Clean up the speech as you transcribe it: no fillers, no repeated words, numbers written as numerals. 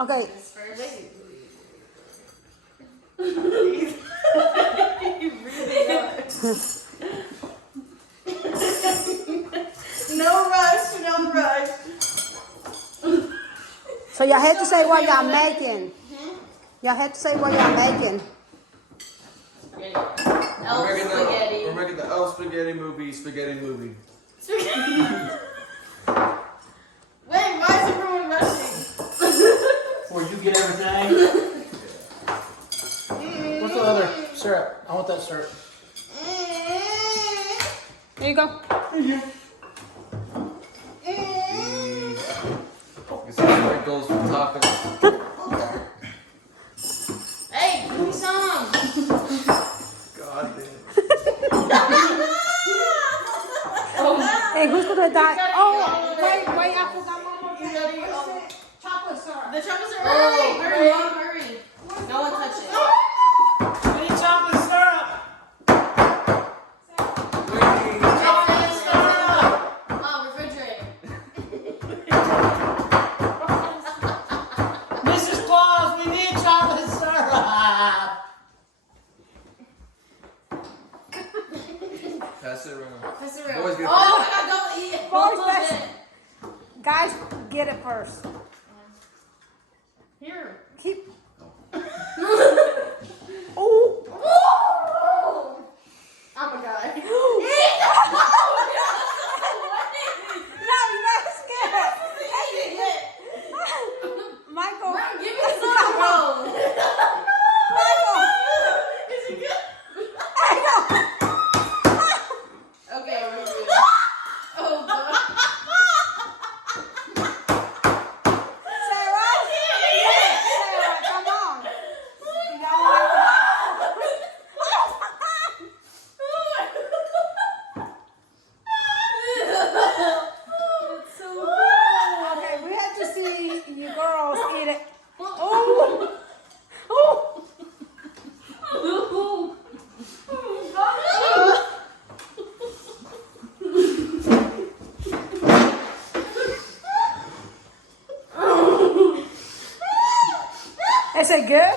Okay. No rush, no rush. So y'all had to say what y'all making. Y'all had to say what y'all making. We're making the elf spaghetti movie. Wait, why is everyone rushing? Before you get everything. What's the other syrup? I want that syrup. There you go. Thank you. Get some sprinkles for toppings. Hey, give me some. God damn. Hey, who's gonna die? Oh, wait, I forgot one more thing. Chocolate syrup. The chocolates are hurry. No one touch it. I need chocolate syrup. Chocolate syrup. Mom, refrigerate. Mrs. Claus, we need chocolate syrup. Pass it around. Pass it around. Boys get Oh my God, don't eat it. Boys, Don't pass touch it. Guys, get it first. Here. Keep. Oh. I'm a guy. No, you're not scared. Michael. Bro, give me some, bro. Michael. Is it good? Okay, we're good. Oh, God. Sarah? Sarah, come on. You don't want It's so good. Okay, we have to see you girls eat it. Oh. Oh. Is it good?